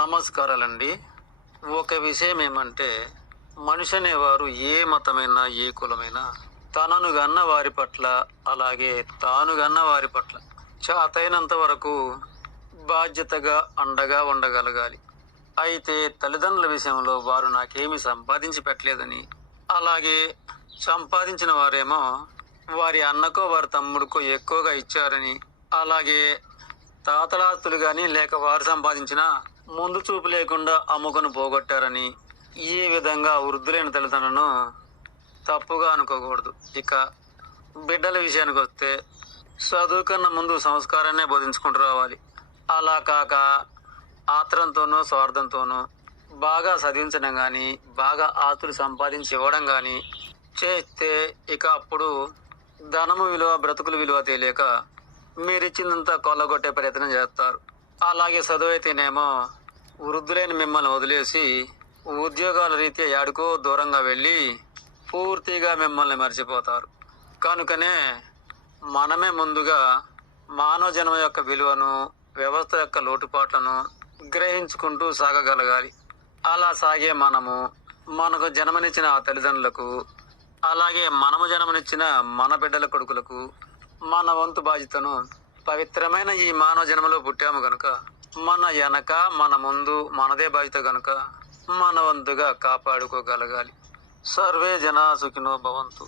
నమస్కారాలండి. ఒక విషయం ఏమంటే, మనిషి అనేవారు ఏ మతమైనా, ఏ కులమైనా తనను గన్న వారి పట్ల, అలాగే తాను గన్న వారి పట్ల చేతైనంత వరకు బాధ్యతగా అండగా ఉండగలగాలి. అయితే తల్లిదండ్రుల విషయంలో వారు నాకేమీ సంపాదించి పెట్టలేదని, అలాగే సంపాదించిన వారేమో వారి అన్నకో వారి తమ్ముడికో ఎక్కువగా ఇచ్చారని, అలాగే తాతలాస్తులు గాని లేక వారు సంపాదించిన ముందు చూపు లేకుండా అమ్ముకొని పోగొట్టారని, ఈ విధంగా వృద్ధులైన తల్లిదండ్రులను తప్పుగా అనుకోకూడదు. ఇక బిడ్డల విషయానికి వస్తే, చదువు కన్నా ముందు సంస్కారాన్నే బోధించుకుంటూ రావాలి. అలా కాక ఆత్రంతోనూ స్వార్థంతోనూ బాగా చదివించడం కానీ, బాగా ఆస్తులు సంపాదించి ఇవ్వడం కానీ చేస్తే ఇక అప్పుడు ధనము విలువ, బ్రతుకుల విలువ తెలియక మీరిచ్చిందంతా కొల్లగొట్టే ప్రయత్నం చేస్తారు. అలాగే చదువు అయితేనేమో వృద్ధులైన మిమ్మల్ని వదిలేసి ఉద్యోగాల రీత్యా యాడికో దూరంగా వెళ్ళి పూర్తిగా మిమ్మల్ని మర్చిపోతారు. కనుకనే మనమే ముందుగా మానవ జన్మ యొక్క విలువను, వ్యవస్థ యొక్క లోటుపాట్లను గ్రహించుకుంటూ సాగగలగాలి. అలా సాగే మనము మనకు జన్మనిచ్చిన ఆ తల్లిదండ్రులకు, అలాగే మనము జన్మనిచ్చిన మన బిడ్డల కొడుకులకు మన వంతు బాధ్యతను, పవిత్రమైన ఈ మానవ జన్మలో పుట్టాము గనుక మన వెనక మన ముందు మనదే బాధ్యత గనుక మన వంతుగా కాపాడుకోగలగాలి. సర్వే జనా సుఖినో భవంతు.